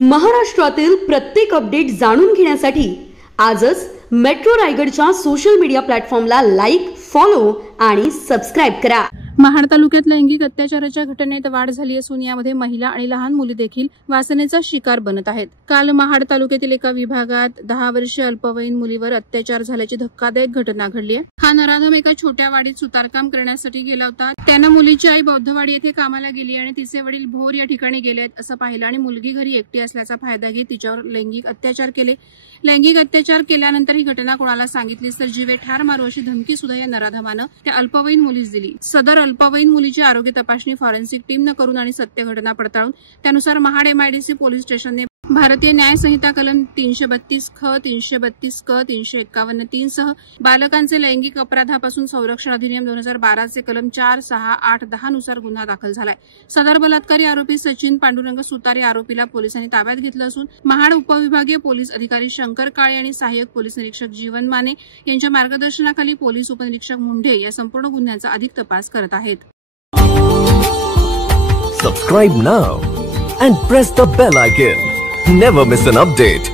महाराष्ट्रातील प्रत्येक अपडेट जाणून घेण्यासाठी आजच मेट्रो रायगडच्या सोशल मीडिया प्लॅटफॉर्मला लाईक, फॉलो आणि सबस्क्राइब करा। महाड तालुक्यात लैंगिक अत्याचाराच्या घटनेत वाढ झाली असून यामध्ये महिला आणि लहान मुली देखील वासनेचा शिकार बनत आहेत। काल महाड तालुक्यातील एका विभागात 10 वर्षीय अल्पवयीन मुलीवर अत्याचार झाल्याची धक्कादायक घटना घडली आहे। हा नराधम एका छोट्या वाडीत सुतारकाम करण्यासाठी गेला होता। त्यानं मुलीची आई बौद्धवाडी येथे कामाला गेली आणि तिचे वडील भोर या ठिकाणी गेले आहेत असं पाहिलं आणि मुलगी घरी एकटी असल्याचा फायदा घेत तिच्यावर लैंगिक अत्याचार केले। लैंगिक अत्याचार केल्यानंतर ही घटना कोणाला सांगितलीस तर जीवे ठार मारू अशी धमकी सुद्धा या नराधमानं त्या अल्पवयीन मुलीस दिली। सदर अल्पवयीन मुलीची आरोग्य तपासणी फॉरेन्सिक टीमनं करून आणि सत्य घटना पडताळून त्यानुसार महाड एमआयडीसी पोलीस स्टेशनने भारतीय न्याय संहिता कलम 332 ख, 332 क, 351 3 सह बालकांचे लैंगिक अपराधापासून संरक्षण अधिनियम 2012 चे कलम 4, 6, 8, 10 नुसार गुन्हा दाखल झालाय। सदर बलात्कारी आरोपी सचिन पांडुरंग सुतार आरोपीला पोलिसांनी ताब्यात घेतलं असून महाड उपविभागीय पोलीस अधिकारी शंकर काळे आणि सहाय्यक पोलीस निरीक्षक जीवन माने यांच्या मार्गदर्शनाखाली पोलीस उपनिरीक्षक मुंढे या संपूर्ण गुन्ह्याचा अधिक तपास करत आहेत। Subscribe now and press the bell icon. Never miss an update.